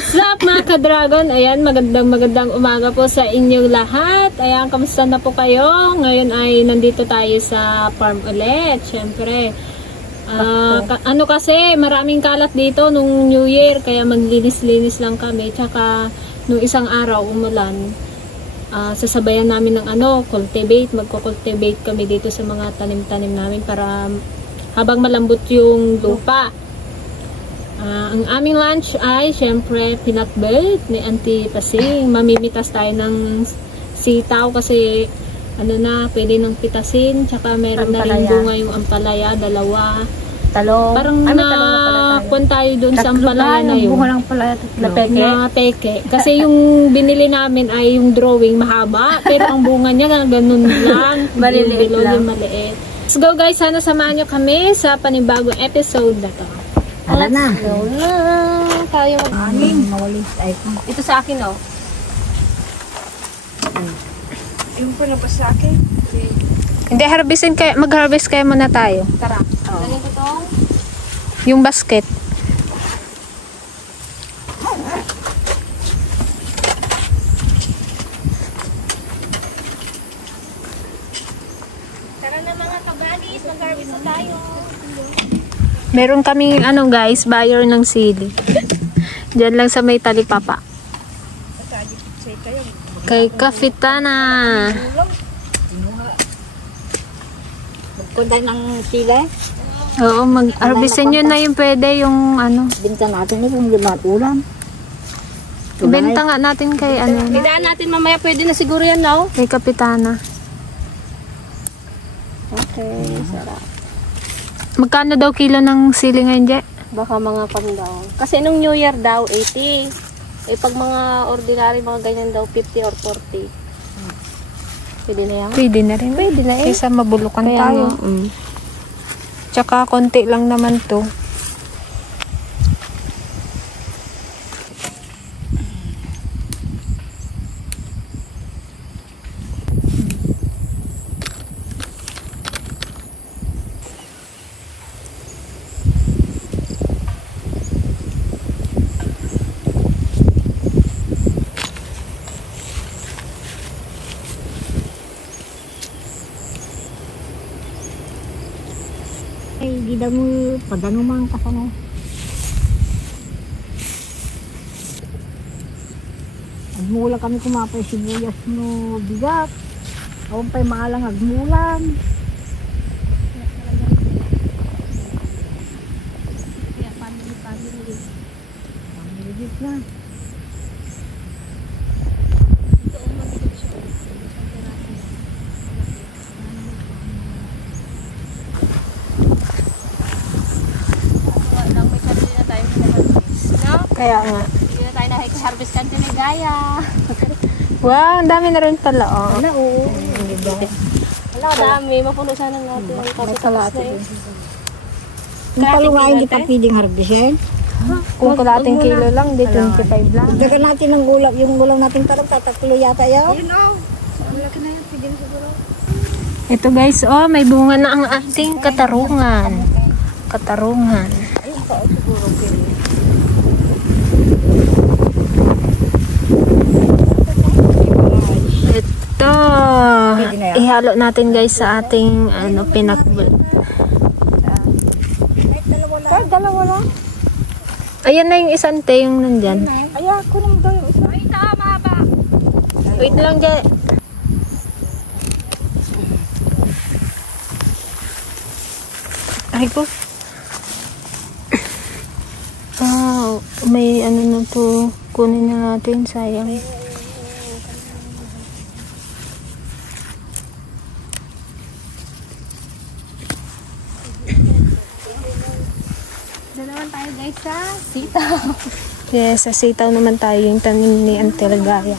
What's up mga ka-dragon? Ayan, magandang umaga po sa inyong lahat. Ayan, kamusta na po kayo? Ngayon ay nandito tayo sa farm ulit. Siyempre, ano kasi, maraming kalat dito nung New Year, kaya maglinis-linis lang kami. Tsaka, nung isang araw umulan, sasabayan namin ng cultivate. Magko-cultivate kami dito sa mga tanim-tanim namin para habang malambot yung lupa. Ang aming lunch ay syempre peanut butter ni Auntie Pasing. Mamimitas tayo ng sitaw kasi pwede nang pitasin. Tsaka meron na rin bunga yung ampalaya, dalawa. Talong. Parang nakapun tayo dun sa ampalaya na yun. Bunga ng palaya na peke. Na peke. Kasi yung binili namin ay yung drawing mahaba. Pero ang bunga niya ganun lang. Maliliit lang. Yung maliit. Let's go guys, sana samahan nyo kami sa panibagong episode na to. Tara na. Tayo Mawalis. ito sa akin, oh. Yung pa na pa sa akin. Hindi, mag-harvest kayo muna tayo. Tara. Lagyan ko tong yung basket. Tara na mga kabagis, mag-harvest na tayo. Meron kaming guys, buyer ng sili. Diyan lang sa may talipapa. Kay Kapitana. Magpunta ng sila. Oo, mag-harvestin nyo na yung pwede yung Binta natin kung matulan. Benta nga natin kay Bidaan natin mamaya, pwede na siguro yan, no? kay Kapitana. Okay, sarap. Magkano daw kilo ng sili ngayon, Je? Baka mga daw. Kasi nung New Year daw, 80. Pag mga ordinary, mga ganyan daw, 50 or 40. Pwede na yan? Pwede na rin. Pwede na Kaysa mabulukan tayo. Tsaka konti lang naman to. Ay, di daw mo padanuman ka sa agmula kami kumapay sibuyas no bigat. Awan pa'y maalang agmulan. Kaya family. Family git na. Kaya nga. Hindi na tayo na-harvest kanto ni Gaya. Wow, ang dami na rin pala, oh. Wala, oo. Wala, dami. Mapuno sana natin. May kalate din. Yung palunga hindi pa pwedeng harvestin. Kung kalating kilo lang, di 25 lang. Dagan natin ng gulak. Yung gulang natin parang tataklo yata yaw. Yun o. Malaki na yun. Pwede siguro. Ito guys, oh, may bunga na ang ating katarungan. Katarungan. Ayun pa, siguro pwede. Ito. Ihalo natin guys sa ating pinakbet. Dalawa lang. Ayan na yung isang te, yung nandyan. Ay, ako naman daw yung isa. Ay, tama ba? Wait lang dyan. Ay ko. May na to. Kunin na natin, sayang. Naman tayo guys sa sitaw. Yes, sa sitaw naman tayo yung tanim ni Auntie Gaya.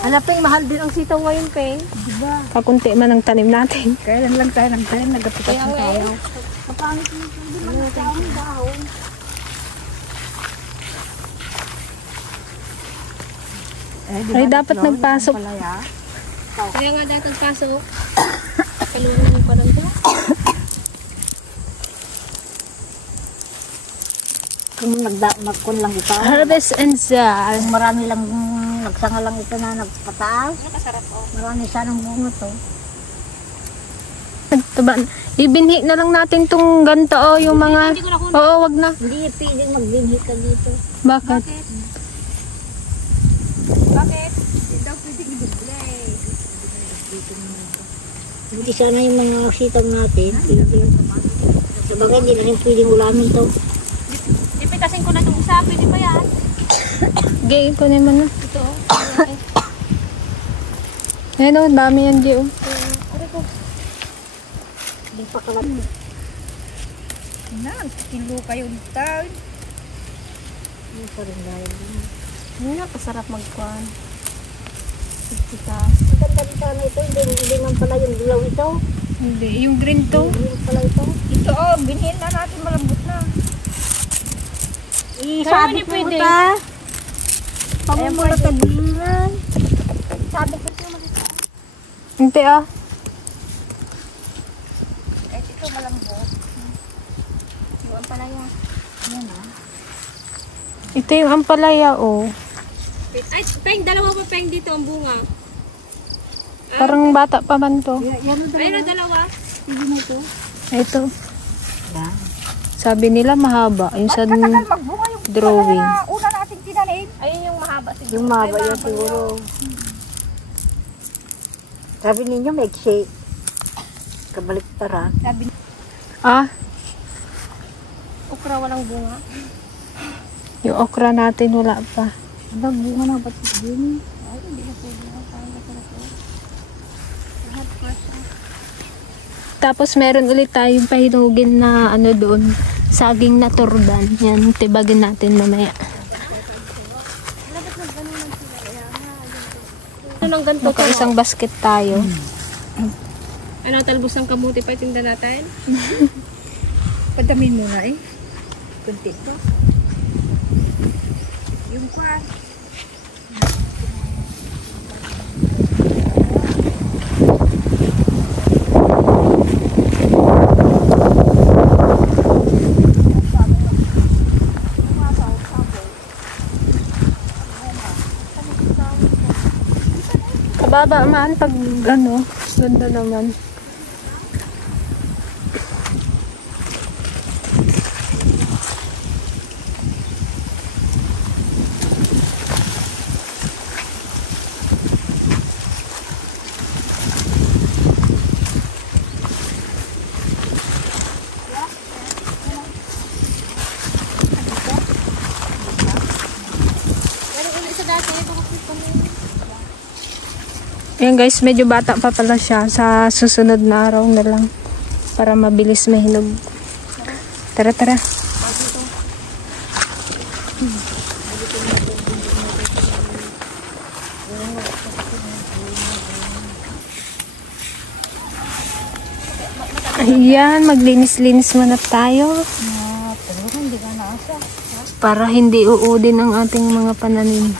Alaping mahal din ang sitaw ngayon, Pe. Diba? Kakunti man ang tanim natin. Kailan lang tayo ng tayo, nagapitas na tayo. Kapangit mo ito, ang dahon. Ay, dapat nagpasok. Kaya nga dapat nagpasok. Kalungan yung parang ito. Kung magkon lang ito. Harvest and sell. Kung marami lang, nagsanga lang ito na nagpataas. Nakasarap oh. Marami sanang bunga to. Ibinhi na lang natin tong ganto yung mga... Hindi ko nakuha. Oo, wag na. Hindi pwedeng magbinhi ka dito. Bakit? Bakit? Hindi daw pwede i-display. Hindi sana yung mga sitaw natin. Sabagay, hindi na rin pwedeng ulamin to. Ipitasin ko na itong isa. Pwede ba yan? Gay ko naman na. Ito oh. Ayan o, dami yan, Gio. Hindi pa kalam. Kilo kayo taon. Hindi pa rin dahil. Hindi na, kasarap magkuhan. Maganda rin sana ito. Hindi man pala yung dilaw ito. Hindi, yung green to. Hindi pala ito. Ito oh, binhin na natin, malambot na. Sabi ko pwede. ta. Pamumula sa bulan. Sabi ko siya magkita. Hindi ah. Eh, ito malambot. Yung pala yan. Yan ah. Ito yung ampalaya oh. Ay, Peng, dalawa pa Peng dito ang bunga. Parang bata pa man to. Yan o Ayun na, dalawa. Sige mo ito. Ito. Yan. Sabi nila mahaba. Yung sa Magbunga yung drawing. una nating tinanim. Ayun yung mahaba siguro. Yung maba yan siguro. Sabi ninyo may shake. Kabaliktaran. Sabi Ah, okra walang bunga. yung okra natin wala pa. Ano, bunga na ba't din? Ay, hindi na pwede na. Parang masarap yun. Lahat fresh ah. Tapos meron ulit tayong pahinugin na ano doon. Saging na turban. Yan, tibagin natin mamaya. Ano ng ganito Baka isang basket tayo. Ano, talbos ng kamuti pa itinda natin? Padamin muna eh. Kunti to. Yung kwan. Kababa man pag ano, ganda naman. Ayan guys, medyo bata pa pala siya. Sa susunod na araw na lang. Para mabilis mahinog. Tara, tara. Ayan, maglinis-linis muna tayo. Para hindi uudin ang ating mga pananim.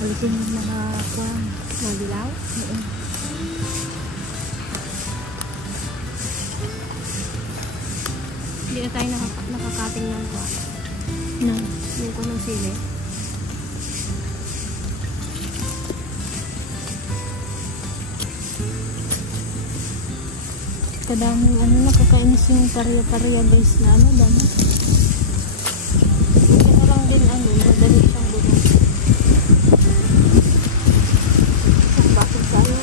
Alisin yung mga kwan. Mga dilaw? Hindi na tayo nakakating ng kwan. No. Yung kwan ng sili. Kadaming ano, nakakainis yung tarya-tarya guys na ano, dami. Ito lang din ano, madali siyang bulo. Bakit tayo?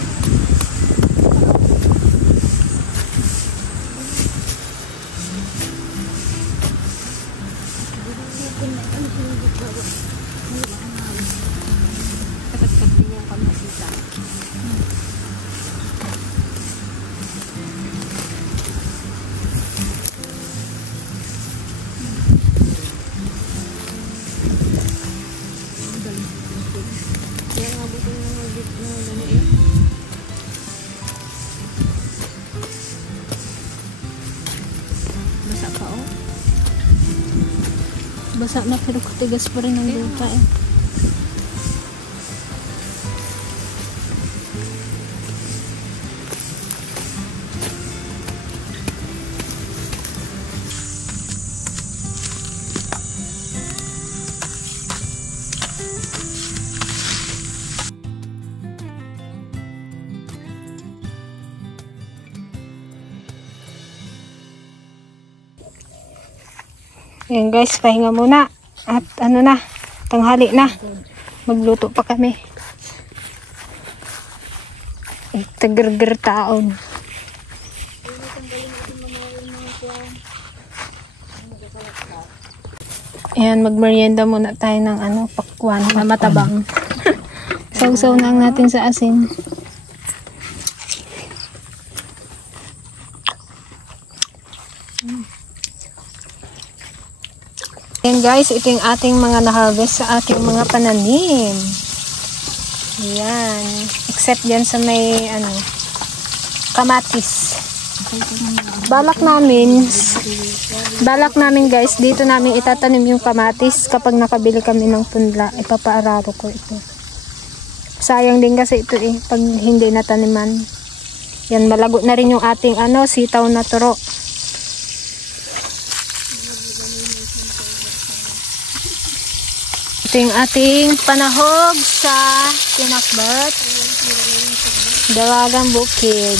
Katat-kat din yung kamasita. Basa na pero katigas pa rin ang lupa eh. Ayan guys, pahinga muna. At ano na, tanghali na. Magluto pa kami. Tagar-gar taon. Ayan, magmerienda muna tayo ng ano, pakwan na matabang. Sausaw na natin sa asin. Ayan guys, ito yung ating mga na-harvest sa ating mga pananim. Ayan. Except dyan sa may ano, kamatis. Balak namin guys, dito namin itatanim yung kamatis kapag nakabili kami ng punla. Ipapaararo ko ito. Sayang din kasi ito eh, pag hindi nataniman. Yan, malago na rin yung ating ano, sitaw na turo. Ito yung ating panahog sa pinakbat. Dawagang bukid.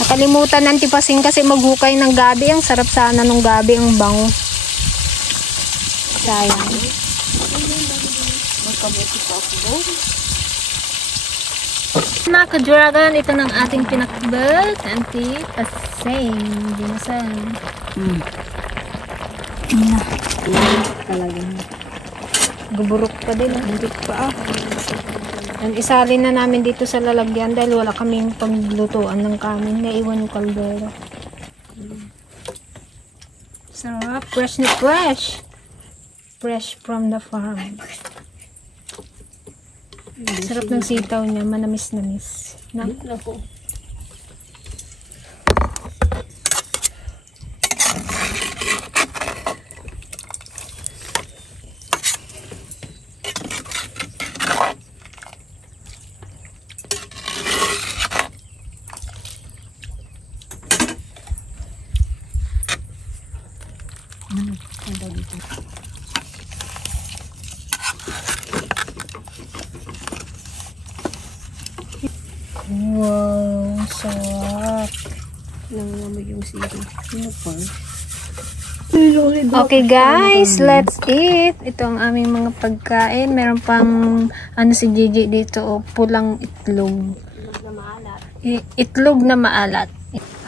Nakalimutan ng tipasin kasi maghukay ng gabi. Ang sarap sana nung gabi, ang bango. Sayang. Mga ka-dragon, ito ng ating pinakbat. Anti-pasing. Dinasan. Talagang. Guburok pa din. Guburok pa. Ang isalin na namin dito sa lalagyan dahil wala kaming paglutuan ng kanin. Naiwan yung kaldero. Sarap. Fresh na fresh. Fresh from the farm. Sarap ng sitaw niya. Manamis-namis. Nako. Wow, sarap. Nangamay yung sili. Okay guys, let's eat. Ito ang aming mga pagkain. Meron pang ano si Gigi dito, oh, pulang itlog. Itlog na maalat.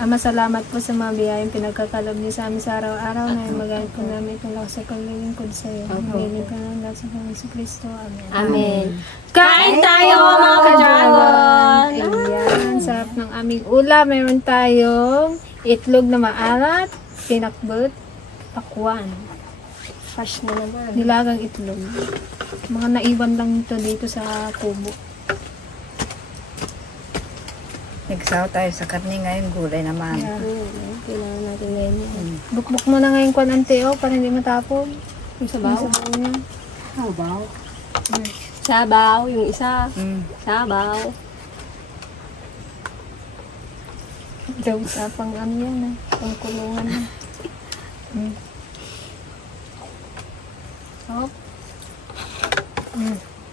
Masalamat po sa mga biyayang pinagkakalob niyo sa amin sa araw-araw na magamit po namin itong lakas sa kalilingkod sa iyo. Mahilig ka ng lakas sa Panginoon Kristo. Amen. Amen. Kain tayo mga ka-dragon! Ayan, sarap ng aming ulam. Meron tayong itlog na maalat, pinakbot, pakwan. Fresh na naman. Nilagang itlog. Mga naiwan lang ito dito sa kubo. Nagsaw tayo sa karne ngayon, gulay naman. Yeah. Kailangan natin ngayon yan. Bukbuk mo na ngayon kwan ante o para hindi matapon. Yung sabaw? Sabaw. Sabaw, yung isa. Sabaw. Daw sa pang ano yan pang kulungan na. Oh.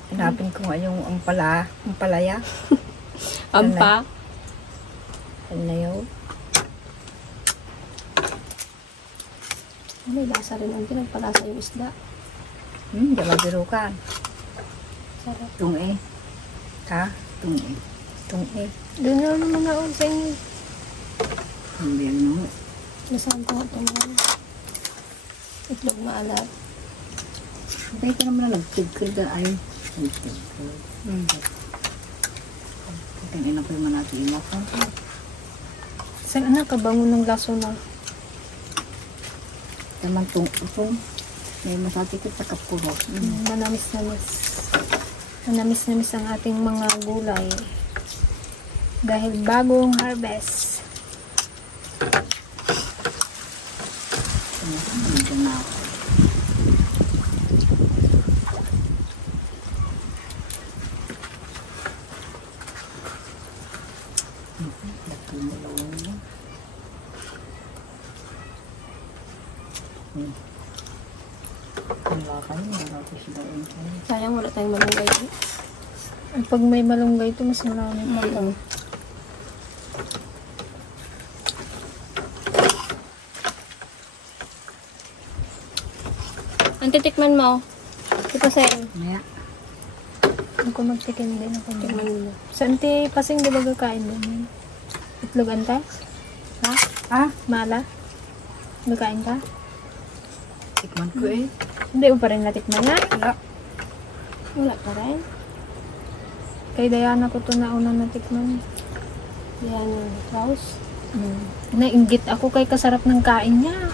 Hanapin ko nga yung ampalaya. Ampa. Ano na yun? May lasa rin ang pinagpalasa yung isda. Di mabiro ka. Sarap. Tungi. Ha? Tungi. Doon na naman na sa inyo. Hindi mo. Nasaan ko ito mo? Itlog maalat. Bakit ka naman na nagtigkil ka ay? Nagtigkil. Tingin ko yung natin ina ko. Saan anak kabangon ng laso na? Naman itong may masatikit sa kapuro. Manamis-namis. Manamis-namis ang ating mga gulay. Dahil bagong harvest. Wala kayo, marami sila yun. Sayang wala tayong malunggay. Pag may malunggay ito, mas marami pa ito. Ang titikman mo. Ito sa'yo. Maya. Ako magtikim din ako. Tikman mo. Sa anti pasing di ba kakain din? Itlog ante? Ha? Ah, Mala? Nakain ka? tikman ko eh. Hindi mo pa rin natikman na? Wala. Wala pa rin. Kay Diana ko ito na unang natikman. Yan ang house. Nainggit ako kay kasarap ng kain niya.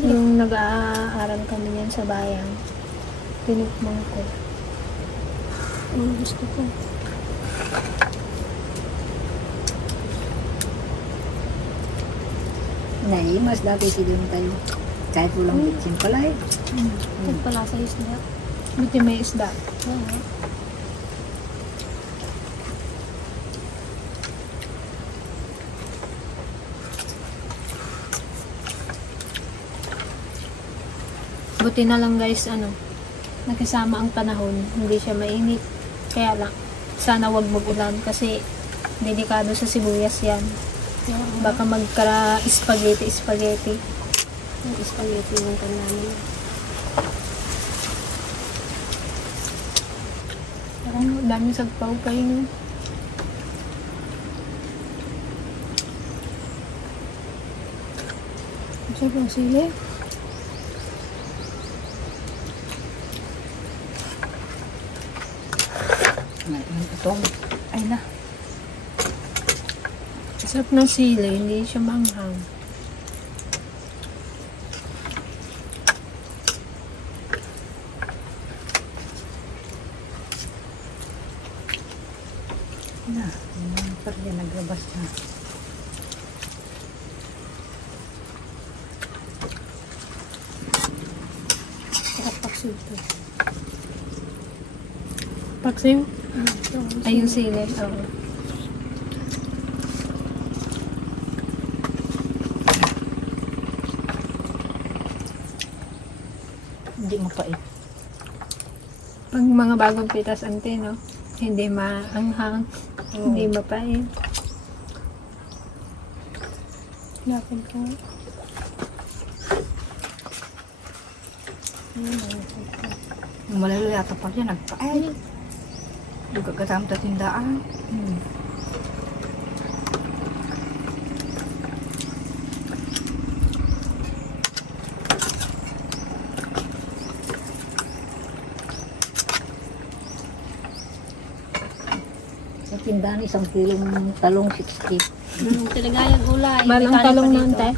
Yung nag-aaral kami niyan sa bayan. Tinikman ko. Gusto ko. Naimas dati sila tayo. Kahit walang bitsin pala eh. Nagpalasa yung isda. Buti may isda. Buti na lang guys, nakisama ang panahon. Hindi siya mainit. Kaya lang, sana wag mag-ulan kasi delikado sa sibuyas yan. Baka magka-spaghetti. Yung spaghetti yung namin. Parang dami sagpaw kayo no? Masarap ang sili. Itong, Ay na. Sarap ng sili, hindi siya manghang. na. Parang naglabas na. Sarap paksiw ito. Paksiw? Ay, yung sili. Oo. Hindi mapait. Pag mga bagong pitas ante, no? Hindi maanghang. Hindi mapait. Napin ko. Yung malalo yata pa siya, nagpaay. Duga kasama sa tindaan. Sa tindahan, 1 kilong talong 60. Talagayang gulay. Malang May kanin talong pa na dito. ante.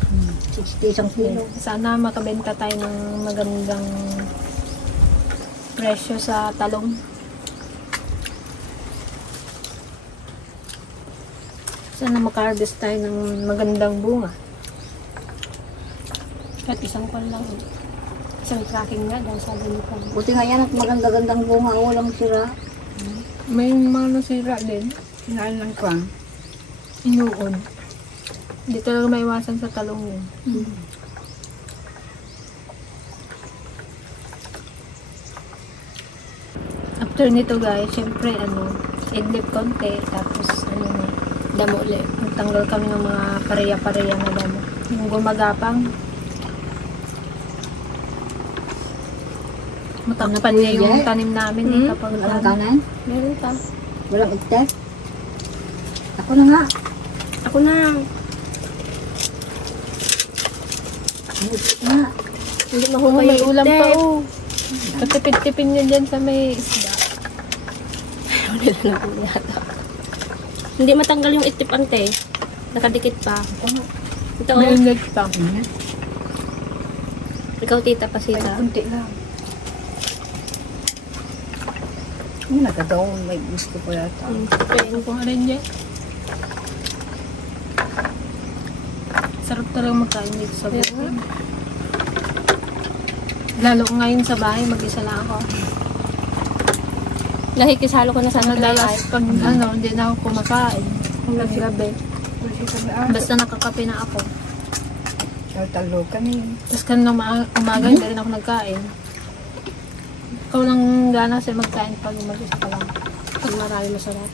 60 1 kilo. Sana makabenta tayo ng magandang presyo sa talong. Sana maka-harvest tayo ng magandang bunga. Kahit isang kwan lang. Isang tracking nga dahil sabi niyo pa. Buti nga yan at maganda-gandang bunga, walang sira. May mga nasira din. Kinain lang ko ah. Inuod. Hindi talaga maiwasan sa talong yun. After nito guys, syempre idlip konti, tapos na, damo ulit. Nagtanggal kami ng mga pareya-pareya na damo. Yung gumagapang. Matakpan niya yung tanim namin kapag Walang kanan? Meron pa. Walang igtek? Ako na nga. Ako na. Ang igtek nga. Hindi Oh, mahukay may yung ulam pa itik. oh. Katipid-tipid niya dyan sa may isda. Hindi matanggal yung itip ante. Nakadikit pa. Ito May oh. ulag pa. Ikaw tita Ay, pasita. kunti lang. Hindi nagkataon, may gusto ko yata. Ano kung alin dyan? Sarap talaga magkain dito sa bukin. Lalo ngayon sa bahay, mag-isa lang ako. Nakikisalo ko na sana Madalas pag hindi na ako kumakain. Hanggang gabi. Basta nakakape na ako. Talo kami. Tapos kanina umaga, hindi rin ako nagkain. Ikaw lang gana kasi magkain pag mag-isa ka lang. Pag marami masarap.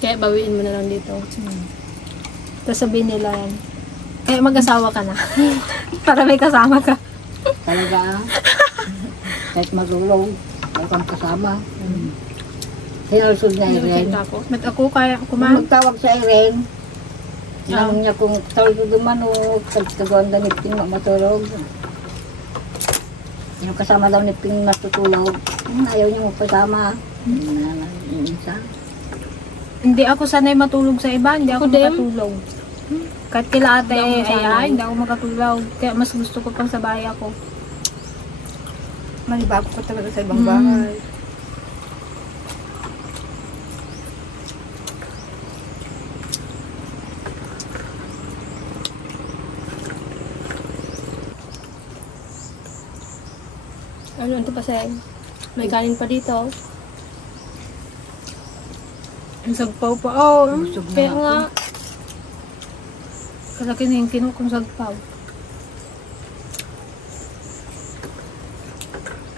Kaya bawiin mo na lang dito. Tapos sabihin nila yan. Kaya mag-asawa ka na. Para may kasama ka. Talaga. Kahit magulong, wala kang kasama. Sinulsod na Irene. Ako kaya kumain. Magtawag sa Irene. Sinanong niya kung tawag ko duman o tagtaguan na niping matulog. Yung kasama daw niping matutulog. Ayaw niya magpasama. Hindi ako sanay matulog sa iba. Hindi ako makatulog. Kahit kila ate ay hindi ako makatulog. Kaya mas gusto ko pang sa bahay ako. Manibago ko talaga sa ibang bahay. Ano, ito pa sa'yo? May kanin pa dito. Ang sagpaw pa. Oh, Kaya nga, kalaki na yung kinukong sagpaw.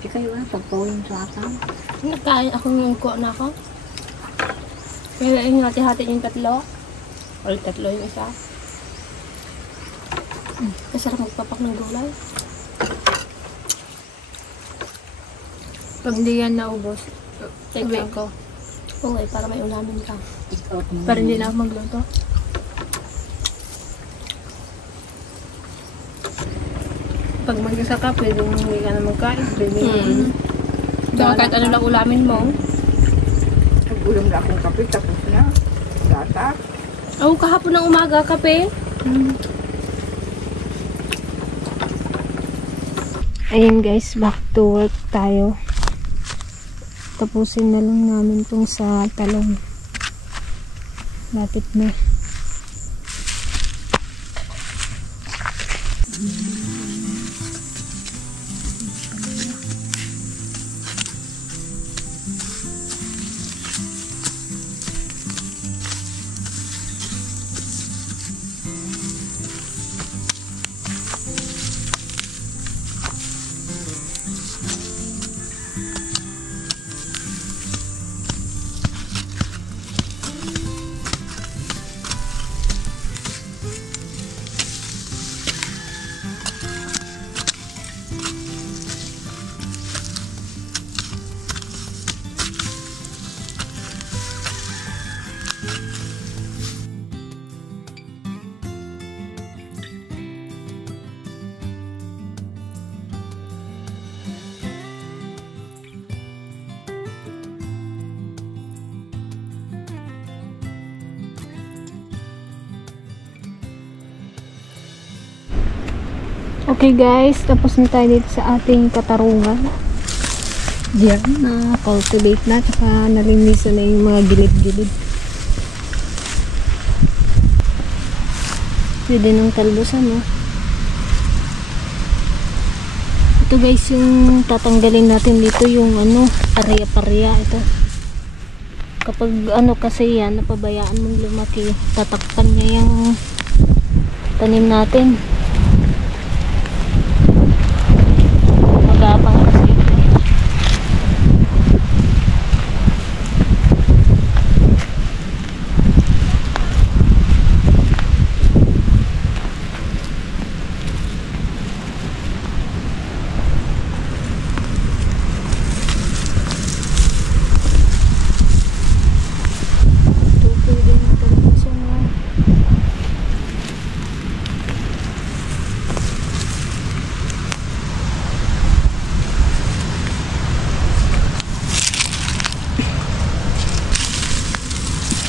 Ikaw yun, pagpawin sa akin. nagkain ako ng kuha na ako. Kaya yung hati-hati yung tatlo. O tatlo yung isa. Masarap magpapak ng gulay. Pag hindi yan naubos, Take uwi lang. ko. Okay, para may ulamin ka. Para hindi na ako magluto. Pag mag-isa ka, pwede hindi ka na magkain. Pwede Kaya kahit ano lang ulamin mo. Nagulam na akong kape, tapos na. Gata. Oh, kahapon ng umaga, kape. Ayun guys, back to work tayo. Tapusin na lang namin tong sa talong. Lapit na. Okay guys, tapos na tayo dito sa ating katarungan. Diyan, na-cultivate na, tsaka nalinisan na yung mga gilid-gilid. Pwede nang talbusan, no? Ito guys, yung tatanggalin natin dito, yung area-paria ito. Kapag kasi yan, napabayaan mong lumaki, tatakpan niya yung tanim natin. Magapang kasi ito.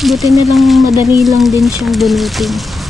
Buti na lang madali lang din siyang bunutin.